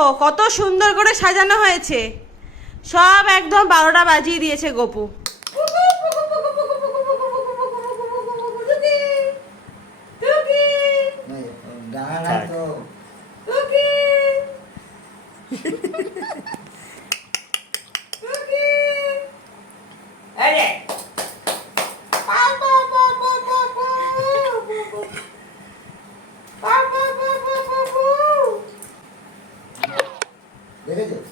দেখো কত সুন্দর করে সাজানো হয়েছে। সব একদম 12টা বাজিয়ে দিয়েছে গপু। দেখেছো?